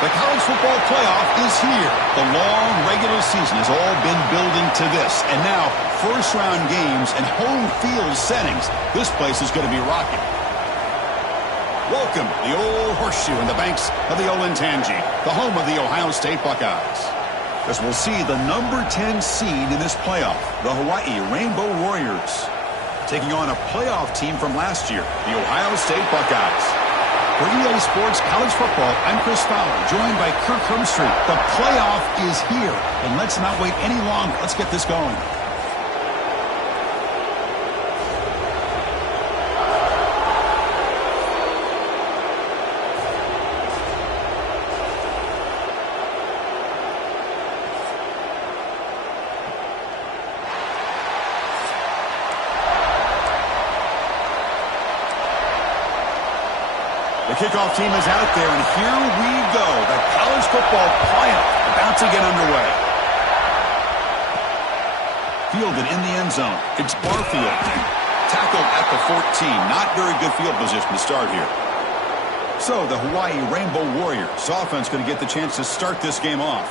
The college football playoff is here. The long regular season has all been building to this. And now, first-round games and home field settings. This place is going to be rocking. Welcome, the old horseshoe in the banks of the Olentangy, the home of the Ohio State Buckeyes. As we'll see the number 10 seed in this playoff, the Hawaii Rainbow Warriors, taking on a playoff team from last year, the Ohio State Buckeyes. For EA Sports College Football, I'm Chris Fowler, joined by Kirk Herbstreit. The playoff is here, and let's not wait any longer. Let's get this going. The kickoff team is out there, and here we go. The college football playoff about to get underway. Fielded in the end zone. It's Barfield. Tackled at the 14. Not very good field position to start here. So the Hawaii Rainbow Warriors offense going to get the chance to start this game off.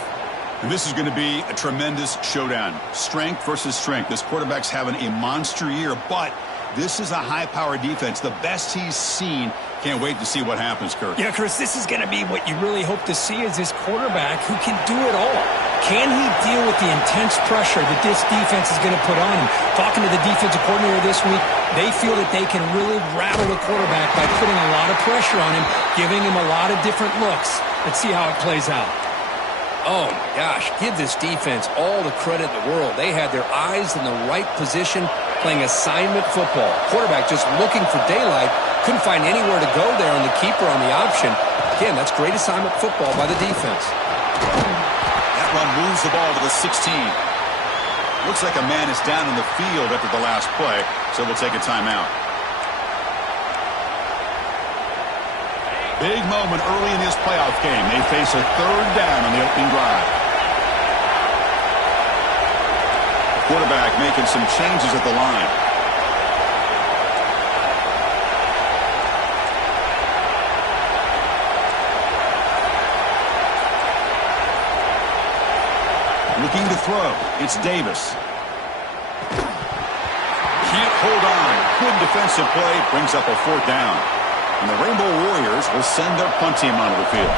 And this is going to be a tremendous showdown. Strength versus strength. This quarterback's having a monster year, but this is a high-powered defense, the best he's seen. Can't wait to see what happens, Kirk. Yeah, Chris, this is going to be what you really hope to see is this quarterback who can do it all. Can he deal with the intense pressure that this defense is going to put on him? Talking to the defensive coordinator this week, they feel that they can really rattle the quarterback by putting a lot of pressure on him, giving him a lot of different looks. Let's see how it plays out. Oh, my gosh. Give this defense all the credit in the world. They had their eyes in the right position, playing assignment football. Quarterback just looking for daylight. Couldn't find anywhere to go there on the keeper on the option. Again, that's great assignment football by the defense. That run moves the ball to the 16. Looks like a man is down in the field after the last play, so we'll take a timeout. Big moment early in this playoff game. They face a third down on the opening drive. The quarterback making some changes at the line. Looking to throw. It's Davis. Can't hold on. Good defensive play. Brings up a fourth down. And the Rainbow Warriors will send their punt team onto the field.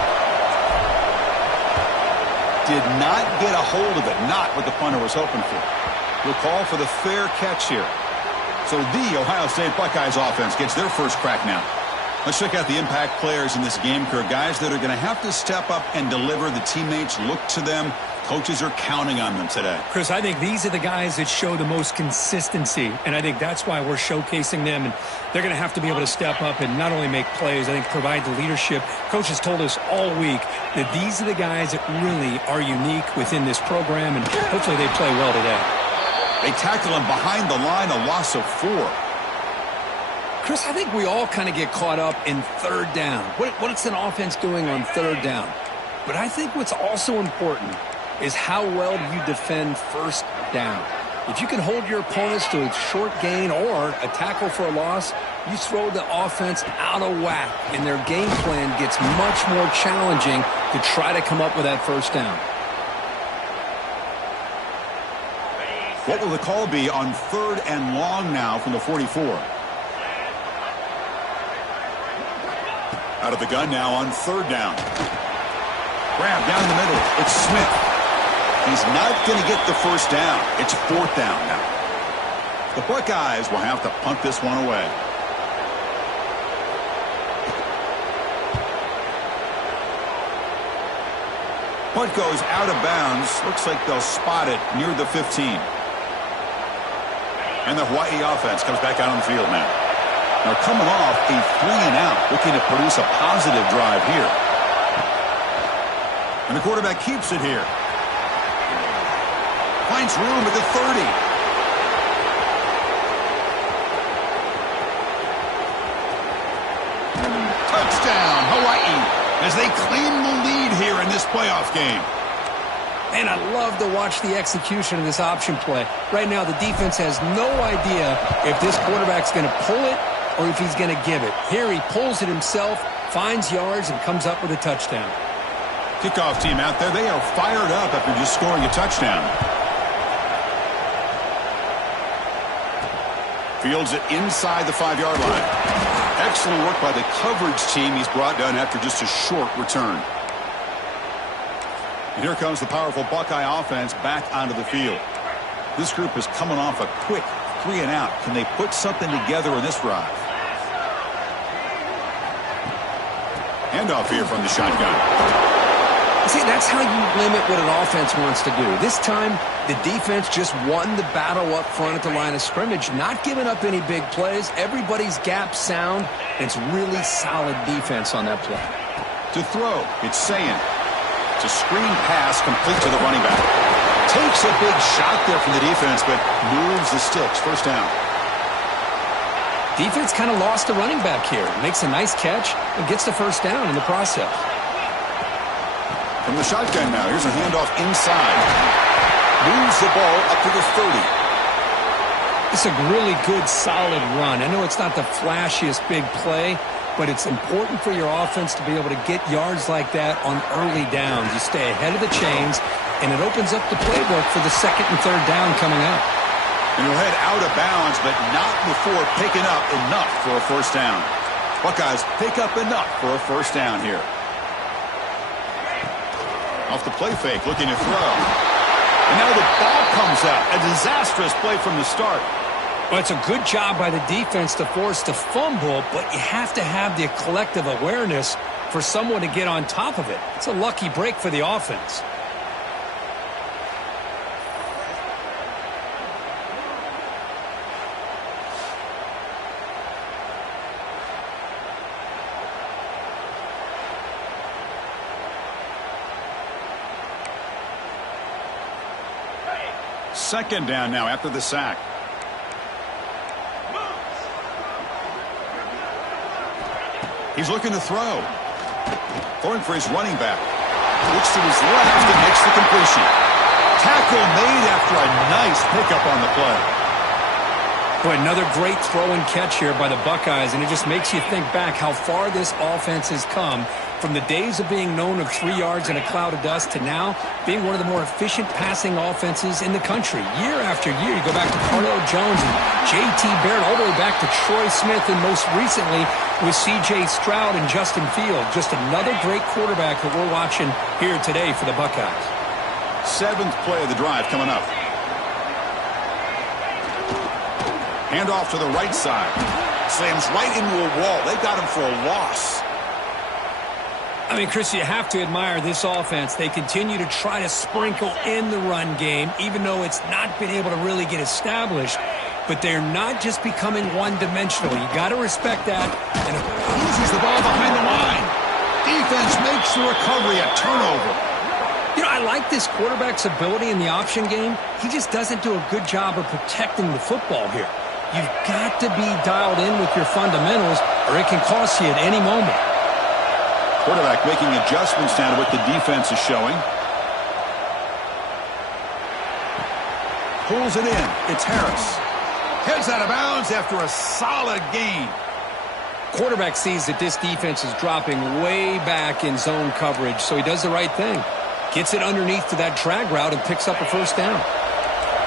Did not get a hold of it. Not what the punter was hoping for. We'll call for the fair catch here. So the Ohio State Buckeyes offense gets their first crack now. Let's check out the impact players in this game, Kirk. Guys that are going to have to step up and deliver. The teammates look to them. Coaches are counting on them today. Chris, I think these are the guys that show the most consistency, and I think that's why we're showcasing them, and they're going to have to be able to step up and not only make plays, I think provide the leadership. Coaches told us all week that these are the guys that really are unique within this program, and hopefully they play well today. They tackle him behind the line, a loss of 4. Chris, I think we all kind of get caught up in third down. What's an offense doing on third down? But I think what's also important is how well do you defend first down. If you can hold your opponents to a short gain or a tackle for a loss, you throw the offense out of whack, and their game plan gets much more challenging to try to come up with that first down. What will the call be on third and long now from the 44? Out of the gun now on third down. Grab down the middle. It's Smith. He's not going to get the first down. It's fourth down now. The Buckeyes will have to punt this one away. Punt goes out of bounds. Looks like they'll spot it near the 15. And the Hawaii offense comes back out on the field now. Now coming off a 3-and-out, looking to produce a positive drive here. And the quarterback keeps it here. Finds room at the 30. Touchdown, Hawaii, as they claim the lead here in this playoff game. And I love to watch the execution of this option play. Right now, the defense has no idea if this quarterback's going to pull it or if he's going to give it. Here he pulls it himself, finds yards, and comes up with a touchdown. Kickoff team out there. They are fired up after just scoring a touchdown. Fields it inside the 5-yard line. Excellent work by the coverage team. He's brought down after just a short return. And here comes the powerful Buckeye offense back onto the field. This group is coming off a quick 3-and-out. Can they put something together in this drive? Handoff here from the shotgun. See, that's how you limit what an offense wants to do. This time, the defense just won the battle up front at the line of scrimmage, not giving up any big plays. Everybody's gap sound, and it's really solid defense on that play. To throw, it's Sayin. It's a screen pass complete to the running back. Takes a big shot there from the defense, but moves the sticks. First down. Defense kind of lost the running back here. Makes a nice catch and gets the first down in the process. From the shotgun now, here's a handoff inside. Moves the ball up to the 30. It's a really good, solid run. I know it's not the flashiest big play, but it's important for your offense to be able to get yards like that on early downs. You stay ahead of the chains, and it opens up the playbook for the second and third down coming up. And he'll head out of bounds, but not before picking up enough for a first down. Buckeyes pick up enough for a first down here. Off the play fake, looking to throw. And now the ball comes out. A disastrous play from the start. Well, it's a good job by the defense to force the fumble, but you have to have the collective awareness for someone to get on top of it. It's a lucky break for the offense. Second down now after the sack. He's looking to throw. Throwing for his running back. Looks to his left and makes the completion. Tackle made after a nice pickup on the play. Boy, another great throw and catch here by the Buckeyes, and it just makes you think back how far this offense has come from the days of being known of 3 yards in a cloud of dust to now being one of the more efficient passing offenses in the country. Year after year, you go back to Cardale Jones and J.T. Barrett, all the way back to Troy Smith, and most recently with C.J. Stroud and Justin Fields. Just another great quarterback that we're watching here today for the Buckeyes. Seventh play of the drive coming up. Handoff to the right side. Slams right into a wall. They got him for a loss. I mean, Chris, you have to admire this offense. They continue to try to sprinkle in the run game, even though it's not been able to really get established. But they're not just becoming one-dimensional. You got to respect that. And loses the ball behind the line. Defense makes the recovery a turnover. You know, I like this quarterback's ability in the option game. He just doesn't do a good job of protecting the football here. You've got to be dialed in with your fundamentals, or it can cost you at any moment. Quarterback making adjustments down to what the defense is showing. Pulls it in. It's Harris. Heads out of bounds after a solid gain. Quarterback sees that this defense is dropping way back in zone coverage, so he does the right thing. Gets it underneath to that drag route and picks up a first down.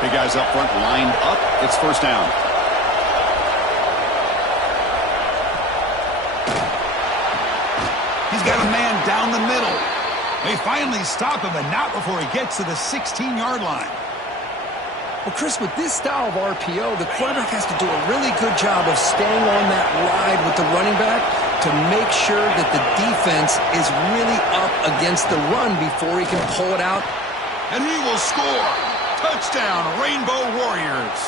Big guys up front lined up. It's first down. He's got a man down the middle. They finally stop him, and not before he gets to the 16-yard line. Well, Chris, with this style of RPO, the quarterback has to do a really good job of staying on that ride with the running back to make sure that the defense is really up against the run before he can pull it out. And he will score. Touchdown, Rainbow Warriors.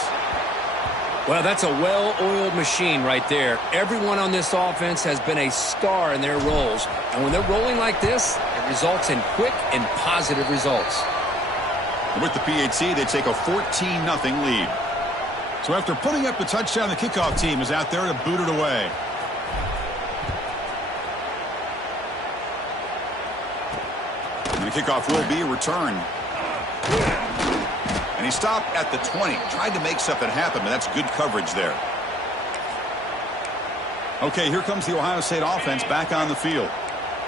Well, that's a well-oiled machine right there. Everyone on this offense has been a star in their roles. And when they're rolling like this, it results in quick and positive results. With the PHC, they take a 14-0 lead. So after putting up the touchdown, the kickoff team is out there to boot it away. And the kickoff will be a return. And he stopped at the 20. Tried to make something happen, but that's good coverage there. Okay, here comes the Ohio State offense back on the field.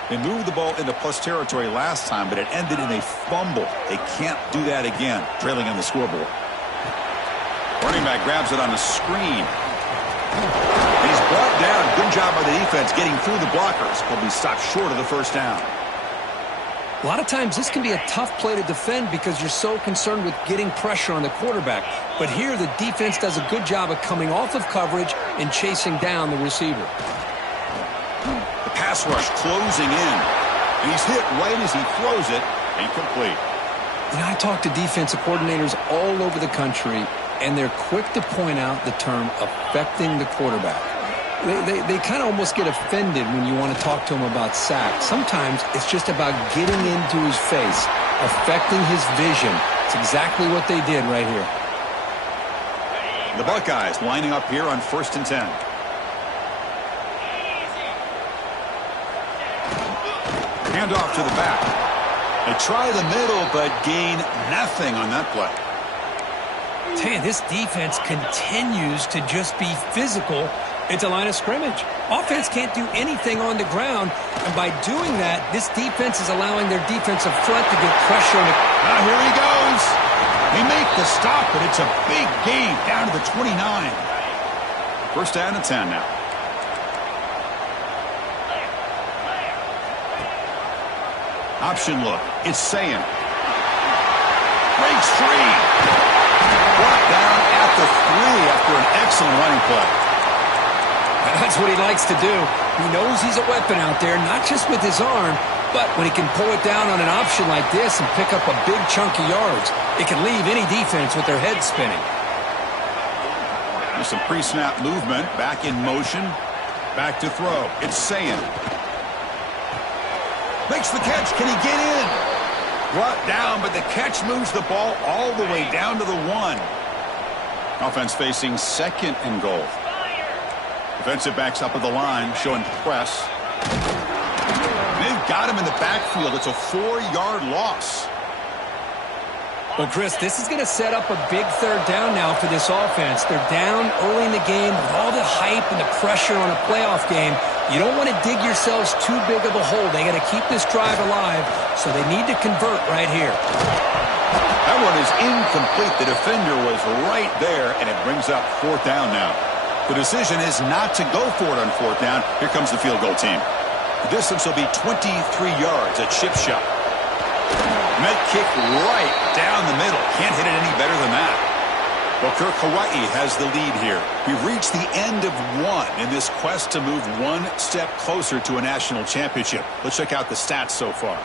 They moved the ball into plus territory last time, but it ended in a fumble. They can't do that again, trailing on the scoreboard. Running back grabs it on the screen. And he's brought down. Good job by the defense getting through the blockers. He'll be stopped short of the first down. A lot of times this can be a tough play to defend because you're so concerned with getting pressure on the quarterback. But here the defense does a good job of coming off of coverage and chasing down the receiver. The pass rush closing in. And he's hit right as he throws it. Incomplete. You know, I talk to defensive coordinators all over the country, and they're quick to point out the term affecting the quarterback. They kind of almost get offended when you want to talk to them about sacks. Sometimes it's just about getting into his face, affecting his vision. It's exactly what they did right here. The Buckeyes lining up here on 1st and 10. Hand off to the back. They try the middle, but gain nothing on that play. Tell you, this defense continues to just be physical at the line of scrimmage. Offense can't do anything on the ground, and by doing that, this defense is allowing their defensive front to get pressure on it. Now here he goes. They make the stop, but it's a big gain down to the 29. First down and 10 now. Option look. It's Sayin. Breaks free. Brought down at the 3 after an excellent running play. That's what he likes to do. He knows he's a weapon out there, not just with his arm, but when he can pull it down on an option like this and pick up a big chunk of yards, it can leave any defense with their head spinning. There's some pre-snap movement. Back in motion. Back to throw. It's Sayin. Makes the catch. Can he get in? Brought down, but the catch moves the ball all the way down to the 1. Offense facing 2nd and goal. Defensive backs up at the line, showing press. They've got him in the backfield. It's a 4-yard loss. Well, Chris, this is going to set up a big 3rd down now for this offense. They're down early in the game with all the hype and the pressure on a playoff game. You don't want to dig yourselves too big of a hole. They got to keep this drive alive, so they need to convert right here. That one is incomplete. The defender was right there, and it brings up 4th down now. The decision is not to go for it on 4th down. Here comes the field goal team. The distance will be 23 yards, a chip shot. Met kick right down the middle. Can't hit it any better than that. Well, Kirk, Hawaii has the lead here. We've reached the end of 1 in this quest to move 1 step closer to a national championship. Let's check out the stats so far.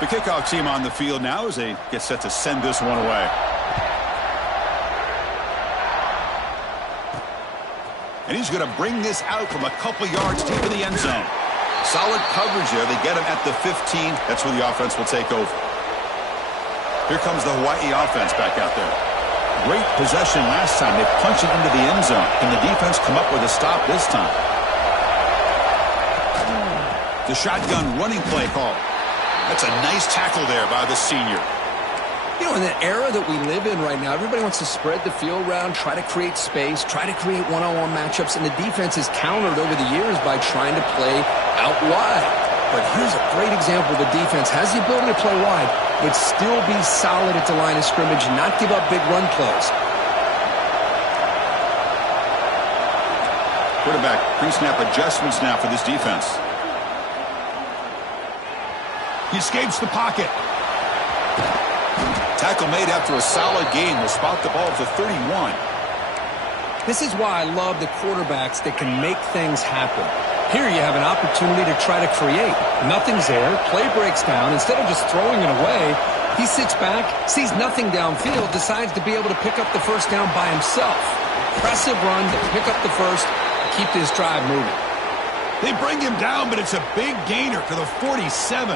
The kickoff team on the field now as they get set to send this one away. And he's going to bring this out from a couple yards deep in the end zone. Solid coverage there. They get him at the 15. That's where the offense will take over. Here comes the Hawaii offense back out there. Great possession last time. They punched it into the end zone. Can the defense come up with a stop this time? The shotgun running play call. That's a nice tackle there by the senior. You know, in the era that we live in right now, everybody wants to spread the field around, try to create space, try to create one-on-one matchups, and the defense has countered over the years by trying to play out wide. But here's a great example. The defense has the ability to play wide, but still be solid at the line of scrimmage and not give up big run plays. Quarterback pre-snap adjustments now for this defense. He escapes the pocket. Tackle made after a solid gain. Will spot the ball to 31. This is why I love the quarterbacks that can make things happen. Here you have an opportunity to try to create. Nothing's there. Play breaks down. Instead of just throwing it away, he sits back, sees nothing downfield, decides to be able to pick up the first down by himself. Impressive run to pick up the first, keep this drive moving. They bring him down, but it's a big gainer to the 47.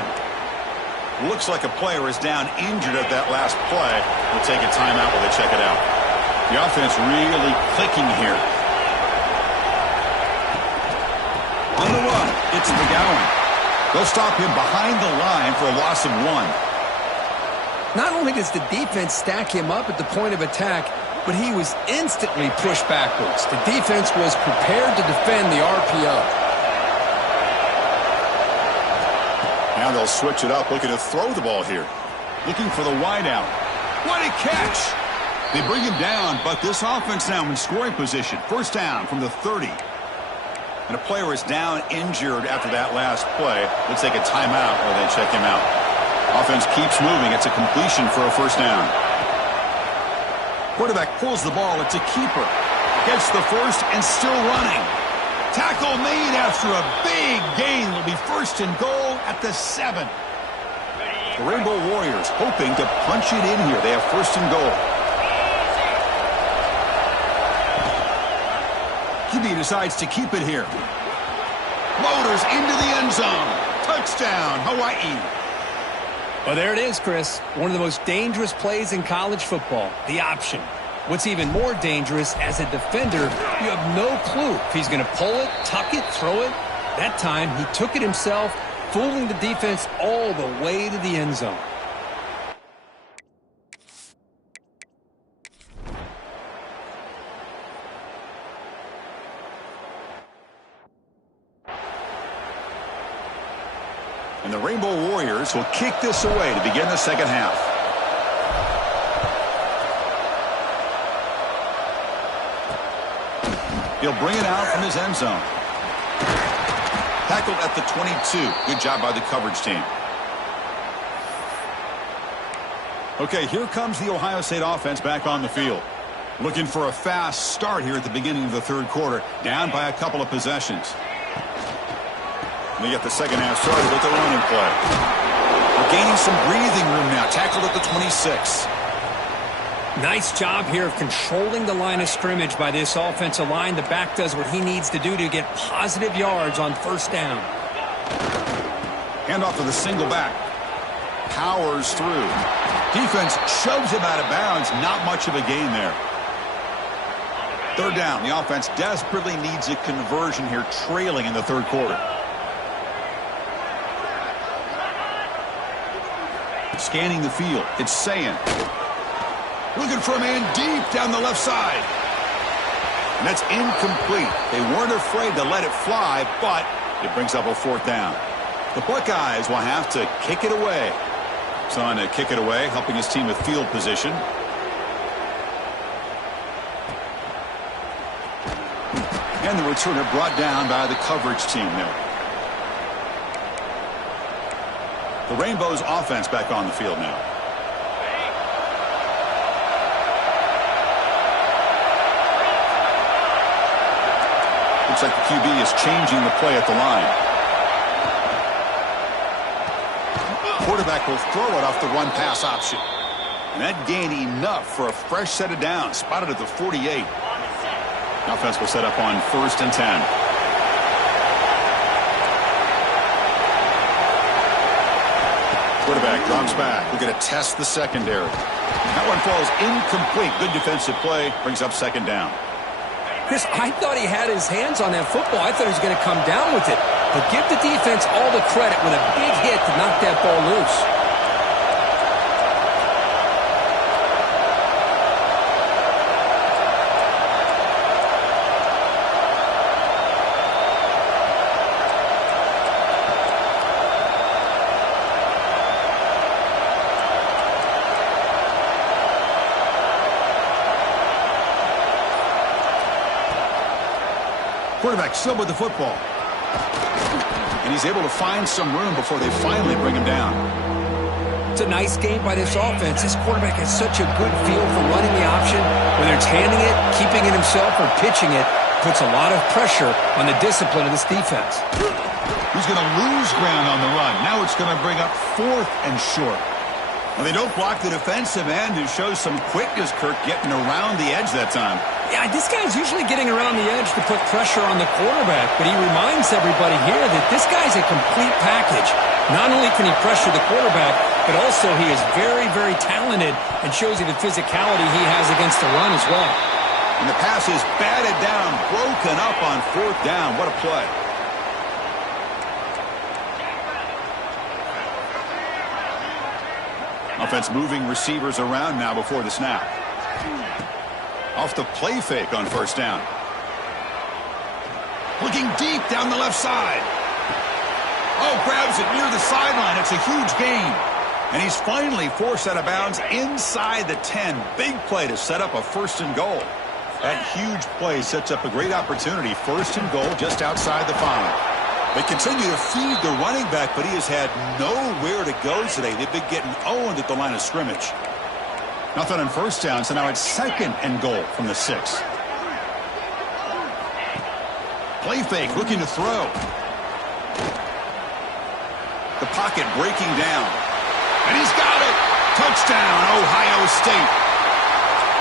Looks like a player is down injured at that last play. We'll take a timeout while they check it out. The offense really clicking here. On the run, it's McGowan. They'll stop him behind the line for a loss of 1. Not only does the defense stack him up at the point of attack, but he was instantly pushed backwards. The defense was prepared to defend the RPO. Now they'll switch it up, looking to throw the ball here. Looking for the wideout. What a catch! They bring him down, but this offense now in scoring position. First down from the 30. And a player is down injured after that last play. Let's take a timeout while they check him out. Offense keeps moving. It's a completion for a first down. Quarterback pulls the ball. It's a keeper. Gets the first and still running. Tackle made after a big gain. Will be first and goal at the 7. The Rainbow Warriors hoping to punch it in here. They have first and goal. QB decides to keep it here. Motors into the end zone. Touchdown, Hawaii. Well, there it is, Chris. One of the most dangerous plays in college football, the option. What's even more dangerous, as a defender, you have no clue if he's going to pull it, tuck it, throw it. That time, he took it himself, fooling the defense all the way to the end zone. And the Rainbow Warriors will kick this away to begin the second half. He'll bring it out from his end zone. Tackled at the 22. Good job by the coverage team. Okay, here comes the Ohio State offense back on the field. Looking for a fast start here at the beginning of the third quarter. Down by a couple of possessions. We get the second half started with the running play. We're gaining some breathing room now. Tackled at the 26. Nice job here of controlling the line of scrimmage by this offensive line. The back does what he needs to do to get positive yards on first down. Hand off to the single back. Powers through. Defense shoves him out of bounds. Not much of a gain there. Third down. The offense desperately needs a conversion here, trailing in the third quarter. Scanning the field. It's Sayin. Looking for a man deep down the left side. And that's incomplete. They weren't afraid to let it fly, but it brings up a fourth down. The Buckeyes will have to kick it away. So on to kick it away, helping his team with field position. And the returner brought down by the coverage team there. The Rainbows offense back on the field now. Looks like the QB is changing the play at the line. Quarterback quarterback will throw it off the run-pass option. And that gained enough for a fresh set of downs, spotted at the 48. Offense will set up on 1st and 10. Quarterback drops back. We're going to test the secondary. That one falls incomplete. Good defensive play. Brings up 2nd down. Chris, I thought he had his hands on that football. I thought he was going to come down with it. But give the defense all the credit with a big hit to knock that ball loose. Quarterback still with the football. And he's able to find some room before they finally bring him down. It's a nice game by this offense. This quarterback has such a good feel for running the option. Whether it's handing it, keeping it himself, or pitching it, puts a lot of pressure on the discipline of this defense. He's going to lose ground on the run. Now it's going to bring up 4th and short. Well, they don't block the defensive end, who shows some quickness, Kirk, getting around the edge that time. Yeah, this guy's usually getting around the edge to put pressure on the quarterback, but he reminds everybody here that this guy's a complete package. Not only can he pressure the quarterback, but also he is very, very talented and shows you the physicality he has against the run as well. And the pass is batted down, broken up on 4th down. What a play. Offense moving receivers around now before the snap. Off the play fake on 1st down. Looking deep down the left side. Oh, grabs it near the sideline. It's a huge gain. And he's finally forced out of bounds inside the 10. Big play to set up a 1st and goal. That huge play sets up a great opportunity. 1st and goal just outside the 5. They continue to feed the running back, but he has had nowhere to go today. They've been getting owned at the line of scrimmage. Nothing on 1st down, so now it's 2nd and goal from the 6. Play fake, looking to throw. The pocket breaking down. And he's got it! Touchdown, Ohio State.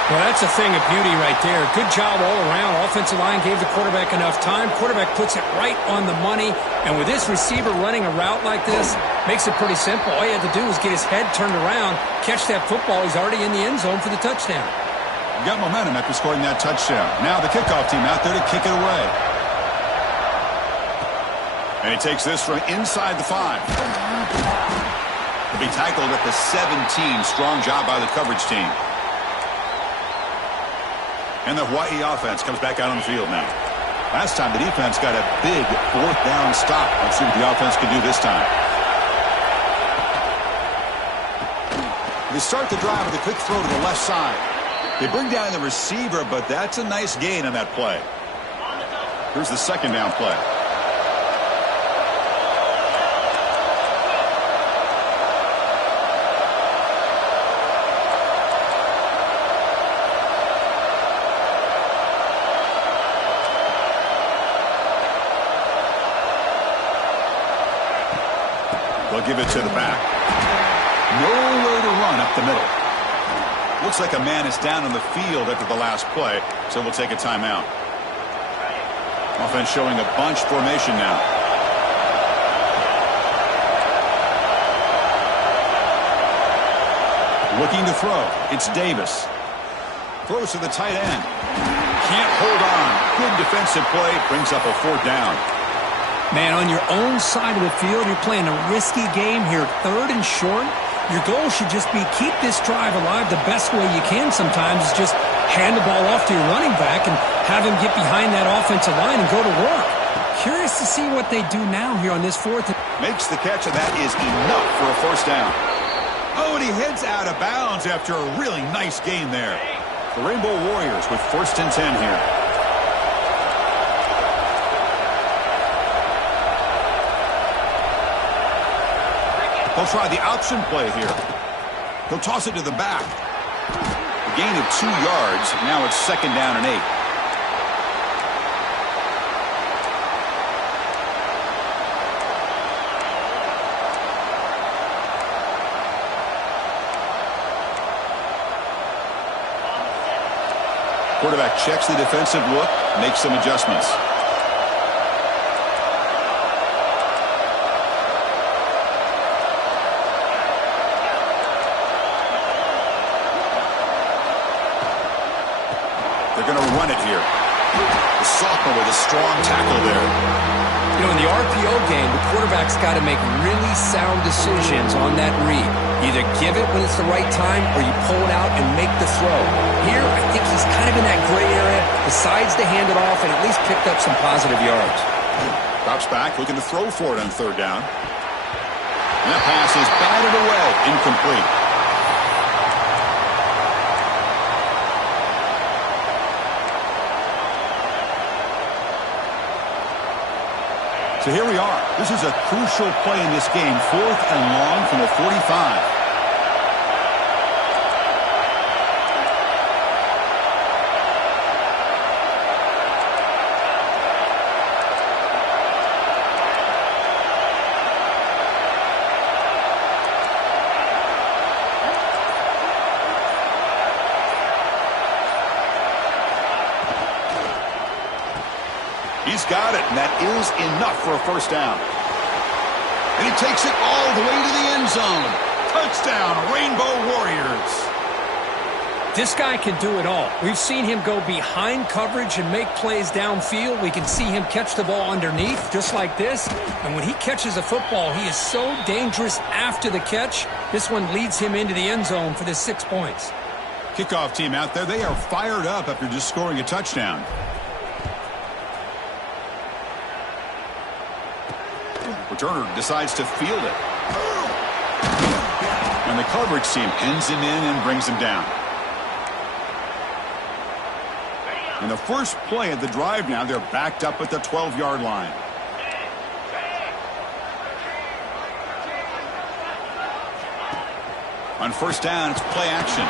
Well, that's a thing of beauty right there. Good job all around. Offensive line gave the quarterback enough time. Quarterback puts it right on the money. And with this receiver running a route like this, makes it pretty simple. All you had to do was get his head turned around, catch that football. He's already in the end zone for the touchdown. You got momentum after scoring that touchdown. Now the kickoff team out there to kick it away. And he takes this from inside the 5. He'll be tackled at the 17. Strong job by the coverage team. And the Hawaii offense comes back out on the field now. Last time the defense got a big 4th down stop. Let's see what the offense can do this time. They start the drive with a quick throw to the left side. They bring down the receiver, but that's a nice gain on that play. Here's the 2nd down play. They'll give it to the back. Nowhere to run up the middle. Looks like a man is down on the field after the last play, so we'll take a timeout. Offense showing a bunch formation now. Looking to throw. It's Davis. Throws to the tight end. Can't hold on. Good defensive play. Brings up a 4th down. Man, on your own side of the field, you're playing a risky game here. 3rd and short. Your goal should just be keep this drive alive the best way you can sometimes. Is just hand the ball off to your running back and have him get behind that offensive line and go to work. Curious to see what they do now here on this 4th. Makes the catch, and that is enough for a 1st down. Oh, and he heads out of bounds after a really nice game there. The Rainbow Warriors with 1st and 10 here. They'll try the option play here. He'll toss it to the back. A gain of 2 yards. Now it's 2nd down and 8. Quarterback checks the defensive look, makes some adjustments. They're going to run it here. The sophomore with a strong tackle there. You know, in the RPO game, the quarterback's got to make really sound decisions on that read. Either give it when it's the right time or you pull it out and make the throw. Here, I think he's kind of in that gray area, decides to hand it off and at least picked up some positive yards. Drops back, looking to throw for it on third down. And that pass is batted away, incomplete. So here we are. This is a crucial play in this game. 4th and long from the 45. He's got it, and that is enough for a first down. And he takes it all the way to the end zone. Touchdown, Rainbow Warriors. This guy can do it all. We've seen him go behind coverage and make plays downfield. We can see him catch the ball underneath, just like this. And when he catches a football, he is so dangerous after the catch. This one leads him into the end zone for the 6 points. Kickoff team out there, they are fired up after just scoring a touchdown. Returner decides to field it. And the coverage team pins him in and brings him down. In the first play of the drive now, they're backed up at the 12-yard line. On first down, it's play action.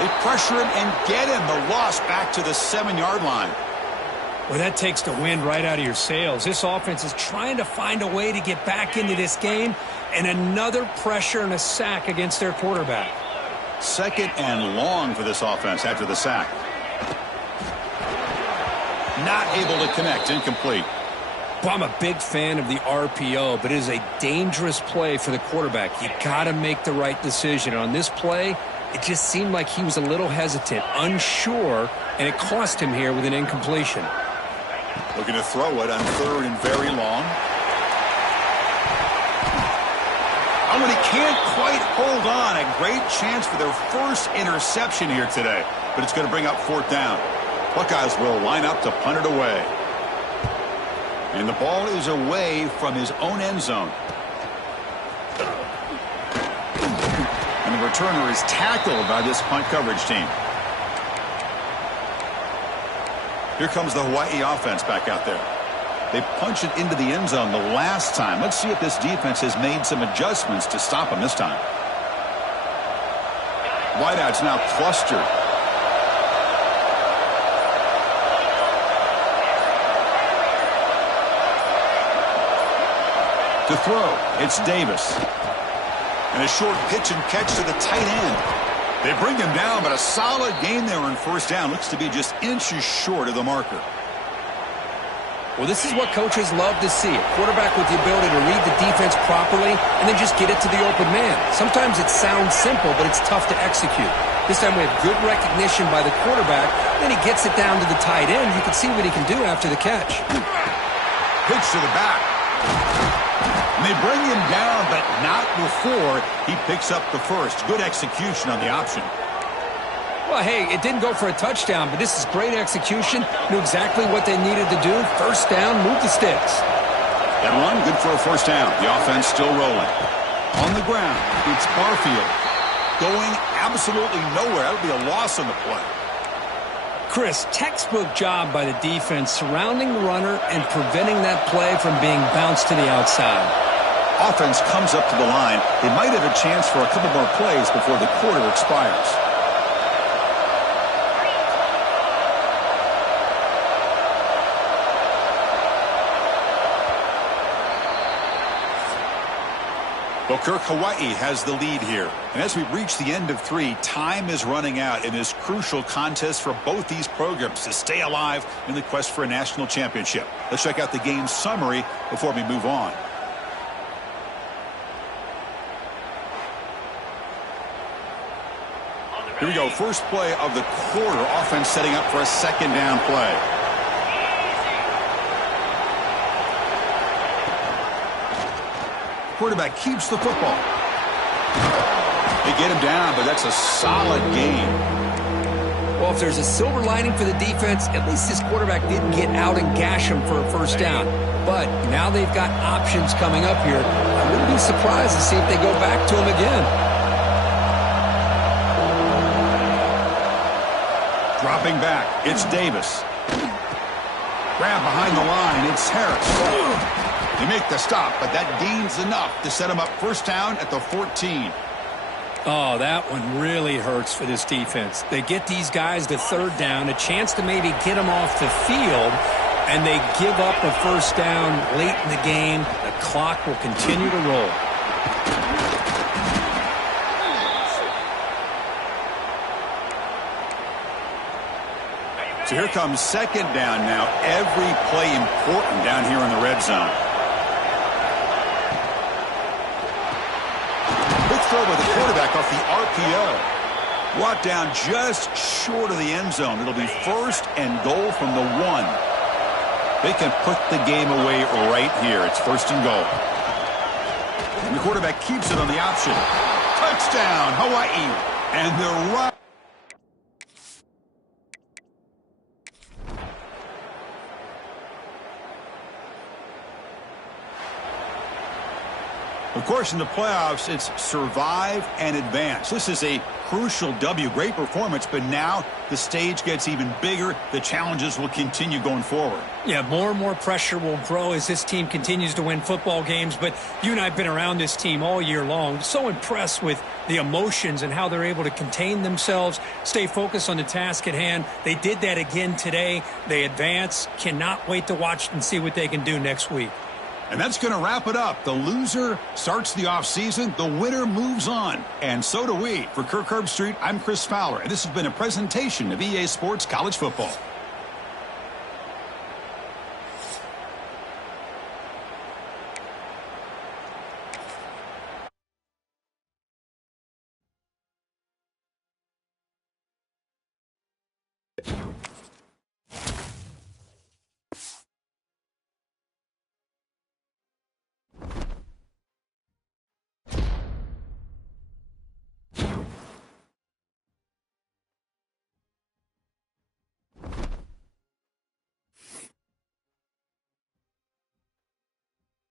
They pressure him and get him. The loss back to the 7-yard line. Well, that takes the wind right out of your sails. This offense is trying to find a way to get back into this game, and another pressure and a sack against their quarterback. 2nd and long for this offense after the sack. Not able to connect, incomplete. Well, I'm a big fan of the RPO, but it is a dangerous play for the quarterback. You got to make the right decision. On this play, it just seemed like he was a little hesitant, unsure, and it cost him here with an incompletion. Looking to throw it on 3rd and very long. Oh, and he can't quite hold on. A great chance for their first interception here today. But it's going to bring up 4th down. Buckeyes will line up to punt it away. And the ball is away from his own end zone. And the returner is tackled by this punt coverage team. Here comes the Hawaii offense back out there. They punch it into the end zone the last time. Let's see if this defense has made some adjustments to stop them this time. Wideouts now clustered. To throw, it's Davis. And a short pitch and catch to the tight end. They bring him down, but a solid gain there on first down. Looks to be just inches short of the marker. Well, this is what coaches love to see. A quarterback with the ability to read the defense properly and then just get it to the open man. Sometimes it sounds simple, but it's tough to execute. This time we have good recognition by the quarterback. Then he gets it down to the tight end. You can see what he can do after the catch. Pitch to the back. And they bring him down, but not before he picks up the first. Good execution on the option. Well, hey, it didn't go for a touchdown, but this is great execution. Knew exactly what they needed to do. First down, move the sticks. That run, good for a first down. The offense still rolling. On the ground, it's Barfield. Going absolutely nowhere. That would be a loss on the play. Chris, textbook job by the defense surrounding the runner and preventing that play from being bounced to the outside. Offense comes up to the line. They might have a chance for a couple more plays before the quarter expires. Well, Kirk, Hawaii has the lead here. And as we reach the end of 3, time is running out in this crucial contest for both these programs to stay alive in the quest for a national championship. Let's check out the game summary before we move on. Here we go. First play of the quarter. Offense setting up for a second down play. Quarterback keeps the football. They get him down, but that's a solid game. Well, if there's a silver lining for the defense, at least this quarterback didn't get out and gash him for a first down. But now they've got options coming up here. I wouldn't be surprised to see if they go back to him again. Dropping back, it's Davis. Grab behind the line, it's Harris. They make the stop, but that gains enough to set them up first down at the 14. Oh, that one really hurts for this defense. They get these guys to third down, a chance to maybe get them off the field, and they give up a first down late in the game. The clock will continue to roll. So here comes second down now. Every play important down here in the red zone. Quick throw by the quarterback off the RPO. Brought down just short of the end zone. It'll be first and goal from the 1. They can put the game away right here. It's first and goal. And the quarterback keeps it on the option. Touchdown, Hawaii. And the run. Of course, in the playoffs, it's survive and advance. This is a crucial W. Great performance, but now the stage gets even bigger. The challenges will continue going forward. Yeah, more and more pressure will grow as this team continues to win football games. But you and I have been around this team all year long. So impressed with the emotions and how they're able to contain themselves, stay focused on the task at hand. They did that again today. They advance. Cannot wait to watch and see what they can do next week. And that's going to wrap it up. The loser starts the offseason. The winner moves on. And so do we. For Kirk Herbstreit, I'm Chris Fowler. And this has been a presentation of EA Sports College Football.